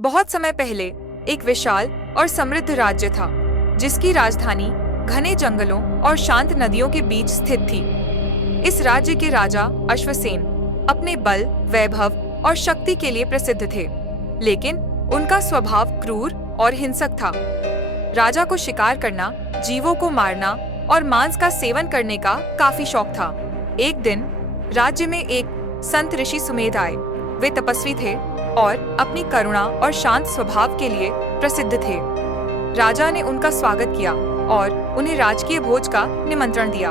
बहुत समय पहले एक विशाल और समृद्ध राज्य था, जिसकी राजधानी घने जंगलों और शांत नदियों के बीच स्थित थी। इस राज्य के राजा अश्वसेन अपने बल, वैभव और शक्ति के लिए प्रसिद्ध थे, लेकिन उनका स्वभाव क्रूर और हिंसक था। राजा को शिकार करना, जीवों को मारना और मांस का सेवन करने का काफी शौक था। एक दिन राज्य में एक संत ऋषि सुमेध आए। वे तपस्वी थे और अपनी करुणा और शांत स्वभाव के लिए प्रसिद्ध थे। राजा ने उनका स्वागत किया और उन्हें राजकीय भोज का निमंत्रण दिया।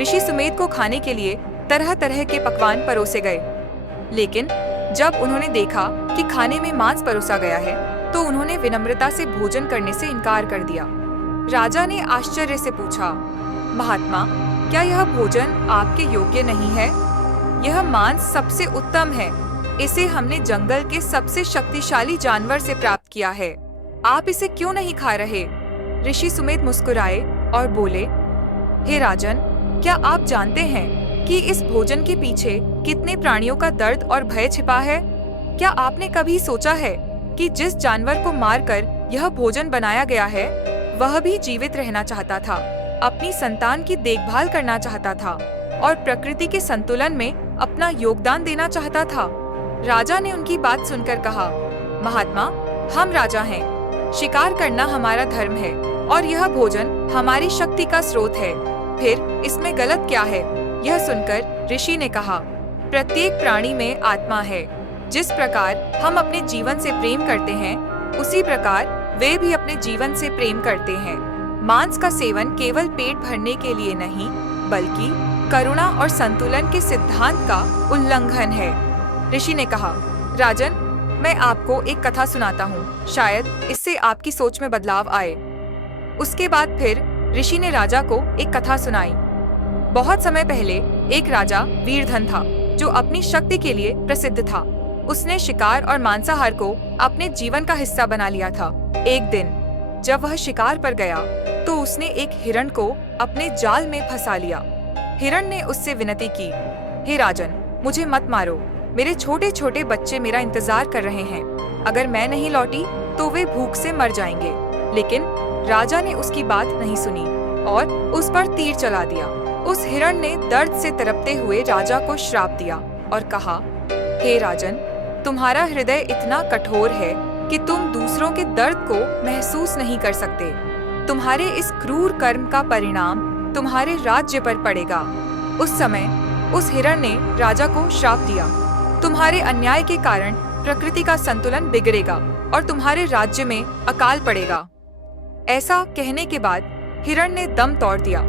ऋषि सुमेध को खाने के लिए तरह तरह के पकवान परोसे गए, लेकिन जब उन्होंने देखा कि खाने में मांस परोसा गया है, तो उन्होंने विनम्रता से भोजन करने से इनकार कर दिया। राजा ने आश्चर्य से पूछा, महात्मा, क्या यह भोजन आपके योग्य नहीं है? यह मांस सबसे उत्तम है। इसे हमने जंगल के सबसे शक्तिशाली जानवर से प्राप्त किया है। आप इसे क्यों नहीं खा रहे? ऋषि सुमेध मुस्कुराए और बोले, हे राजन, क्या आप जानते हैं कि इस भोजन के पीछे कितने प्राणियों का दर्द और भय छिपा है? क्या आपने कभी सोचा है कि जिस जानवर को मारकर यह भोजन बनाया गया है, वह भी जीवित रहना चाहता था, अपनी संतान की देखभाल करना चाहता था और प्रकृति के संतुलन में अपना योगदान देना चाहता था। राजा ने उनकी बात सुनकर कहा, महात्मा, हम राजा हैं। शिकार करना हमारा धर्म है और यह भोजन हमारी शक्ति का स्रोत है। फिर इसमें गलत क्या है? यह सुनकर ऋषि ने कहा, प्रत्येक प्राणी में आत्मा है। जिस प्रकार हम अपने जीवन से प्रेम करते हैं, उसी प्रकार वे भी अपने जीवन से प्रेम करते हैं। मांस का सेवन केवल पेट भरने के लिए नहीं, बल्कि करुणा और संतुलन के सिद्धांत का उल्लंघन है। ऋषि ने कहा, राजन, मैं आपको एक कथा सुनाता हूँ, शायद इससे आपकी सोच में बदलाव आए। उसके बाद फिर ऋषि ने राजा को एक कथा सुनाई। बहुत समय पहले एक राजा वीरधन था, जो अपनी शक्ति के लिए प्रसिद्ध था। उसने शिकार और मांसाहार को अपने जीवन का हिस्सा बना लिया था। एक दिन जब वह शिकार पर गया, तो उसने एक हिरण को अपने जाल में फंसा लिया। हिरण ने उससे विनती की, हे राजन, मुझे मत मारो। मेरे छोटे छोटे बच्चे मेरा इंतजार कर रहे हैं। अगर मैं नहीं लौटी तो वे भूख से मर जाएंगे। लेकिन राजा ने उसकी बात नहीं सुनी और उस पर तीर चला दिया। उस हिरण ने दर्द से तड़पते हुए राजा को श्राप दिया और कहा, हे राजन, तुम्हारा हृदय इतना कठोर है कि तुम दूसरों के दर्द को महसूस नहीं कर सकते। तुम्हारे इस क्रूर कर्म का परिणाम तुम्हारे राज्य पर पड़ेगा। उस समय उस हिरण ने राजा को श्राप दिया, तुम्हारे अन्याय के कारण प्रकृति का संतुलन बिगड़ेगा और तुम्हारे राज्य में अकाल पड़ेगा। ऐसा कहने के बाद हिरण ने दम तोड़ दिया।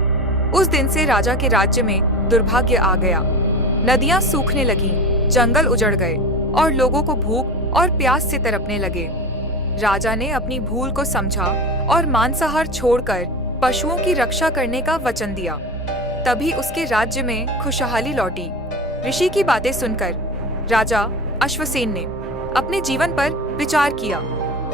उस दिन से राजा के राज्य में दुर्भाग्य आ गया। नदियां सूखने लगीं, जंगल उजड़ गए और लोगों को भूख और प्यास से तड़पने लगे। राजा ने अपनी भूल को समझा और मांसाहार छोड़कर पशुओं की रक्षा करने का वचन दिया। तभी उसके राज्य में खुशहाली लौटी। ऋषि की बातें सुनकर राजा अश्वसेन ने अपने जीवन पर विचार किया।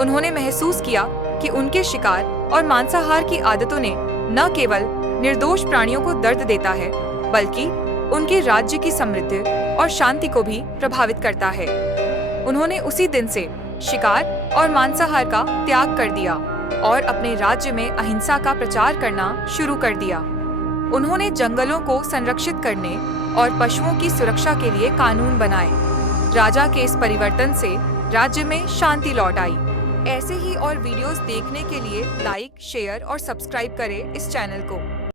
उन्होंने महसूस किया कि उनके शिकार और मांसाहार की आदतों ने न केवल निर्दोष प्राणियों को दर्द देता है, बल्कि उनके राज्य की समृद्धि और शांति को भी प्रभावित करता है। उन्होंने उसी दिन से शिकार और मांसाहार का त्याग कर दिया और अपने राज्य में अहिंसा का प्रचार करना शुरू कर दिया। उन्होंने जंगलों को संरक्षित करने और पशुओं की सुरक्षा के लिए कानून बनाए। राजा के इस परिवर्तन से राज्य में शांति लौट आई। ऐसे ही और वीडियोस देखने के लिए लाइक, शेयर और सब्सक्राइब करें इस चैनल को।